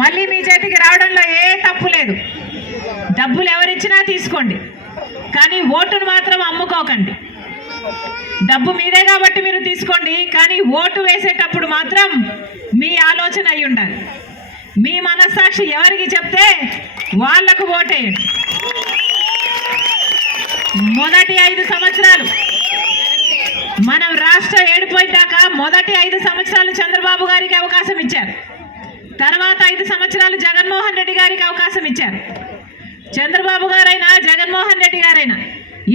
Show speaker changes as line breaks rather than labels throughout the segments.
మళ్ళీ మీ చేతికి రావడంలో ఏ తప్పు లేదు. డబ్బులు ఎవరిచ్చినా తీసుకోండి. కానీ ఓటును మాత్రం అమ్ముకోకండి. డబ్బు మీదే కాబట్టి మీరు తీసుకోండి కానీ ఓటు వేసేటప్పుడు మాత్రం మీ ఆలోచన అయి ఉండాలి. మీ మనస్సాక్షి ఎవరికి చెప్తే వాళ్ళకు ఓటేయండి. మొదటి ఐదు సంవత్సరాలు మనం రాష్ట్రం ఏడిపోయినాక మొదటి ఐదు సంవత్సరాలు చంద్రబాబు గారికి అవకాశం ఇచ్చారు. తర్వాత ఐదు సంవత్సరాలు జగన్మోహన్ రెడ్డి గారికి అవకాశం ఇచ్చారు. చంద్రబాబు గారైనా జగన్మోహన్ రెడ్డి గారైనా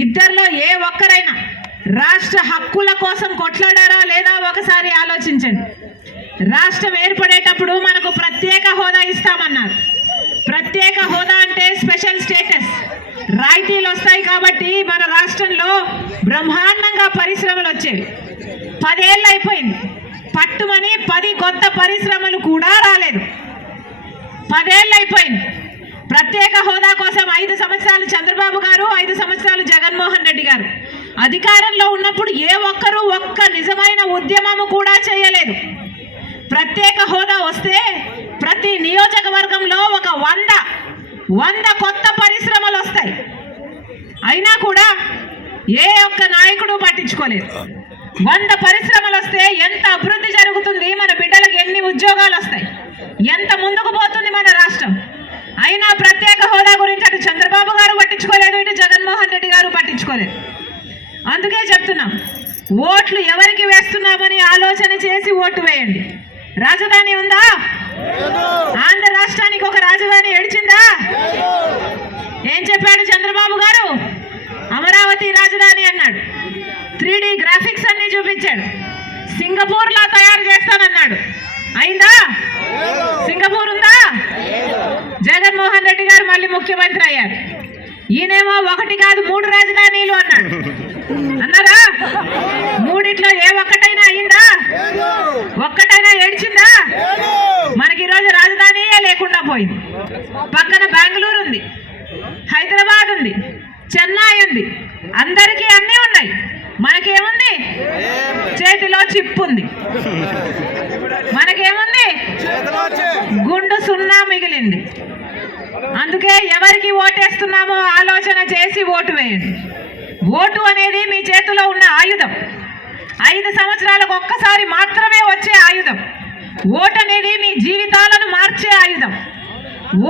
ఇద్దరిలో ఏ ఒక్కరైనా రాష్ట్ర హక్కుల కోసం కొట్లాడారా లేదా ఒకసారి ఆలోచించండి. రాష్ట్రం ఏర్పడేటప్పుడు మనకు ప్రత్యేక హోదా ఇస్తామన్నారు. ప్రత్యేక హోదా అంటే స్పెషల్ స్టేటస్. రాయితీలు వస్తాయి కాబట్టి మన రాష్ట్రంలో బ్రహ్మాండంగా పరిశ్రమలు వచ్చేవి. పదేళ్ళు అయిపోయింది. పట్టుమని పది కొత్త పరిశ్రమలు కూడా రాలేదు. పదేళ్ళు అయిపోయింది. ప్రత్యేక హోదా కోసం ఐదు సంవత్సరాలు చంద్రబాబు గారు ఐదు సంవత్సరాలు జగన్మోహన్ రెడ్డి గారు. అధికారంలో ఉన్నప్పుడు ఏ ఒక్కరూ ఒక్క నిజమైన ఉద్యమము కూడా చేయలేదు. ప్రత్యేక హోదా వస్తే ప్రతి నియోజకవర్గంలో ఒక వంద వంద కొత్త పరిశ్రమలు వస్తాయి. అయినా కూడా ఏ ఒక్క నాయకుడు పట్టించుకోలేదు. వంద పరిశ్రమలు వస్తే ఎంత అభివృద్ధి జరుగుతుంది? మన బిడ్డలకు ఎన్ని ఉద్యోగాలు వస్తాయి? ఎంత ముందుకు పోతుంది మన రాష్ట్రం? అయినా ప్రత్యేక హోదా గురించి అటు చంద్రబాబు గారు పట్టించుకోలేదు ఇటు జగన్మోహన్ రెడ్డి గారు పట్టించుకోలేదు. అందుకే చెప్తున్నాం ఓట్లు ఎవరికి వేస్తున్నామని ఆలోచన చేసి ఓటు వేయండి. రాజధాని ఉందా? ఆంధ్ర రాష్ట్రానికి ఒక రాజధాని ఏడిచిందా? ఏం చెప్పాడు చంద్రబాబు గారు అమరావతి రాజధాని అన్నాడు త్రీ గ్రాఫిక్స్ అన్ని చూపించాడు. సింగపూర్ లా తయారు చేస్తానన్నాడు. అయిందా? సింగపూర్ ఉందా? జగన్మోహన్ రెడ్డి గారు మళ్ళీ ముఖ్యమంత్రి అయ్యారు. ఈయనేమో ఒకటి కాదు మూడు రాజధానీలు అన్నాడు. అన్నారా? మూడిట్లో ఏ ఒక్కటైనా అయిందా? ఒక్కటైనా ఏడ్చిందా? మనకి ఈరోజు రాజధానియే లేకుండా పోయింది. పక్కన బెంగళూరు ఉంది హైదరాబాద్ ఉంది చెన్నై ఉంది. అందరికీ అన్నీ మనకేముంది? చేతిలో చిప్ ఉంది మనకేముంది గుండు సున్నా మిగిలింది. అందుకే ఎవరికి ఓటేస్తున్నామో ఆలోచన చేసి ఓటు వేయండి. ఓటు అనేది మీ చేతిలో ఉన్న ఆయుధం. ఐదు సంవత్సరాలకు ఒక్కసారి మాత్రమే వచ్చే ఆయుధం. ఓటు అనేది మీ జీవితాలను మార్చే ఆయుధం.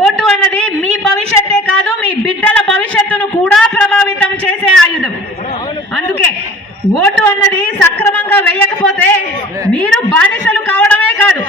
ఓటు అన్నది మీ భవిష్యత్తే కాదు మీ బిడ్డల భవిష్యత్తును కూడా ప్రభావితం చేసే ఆయుధం. అందుకే ఓటు అన్నది సక్రమంగా వేయకపోతే మీరు బానిసలు కావడమే కాదు.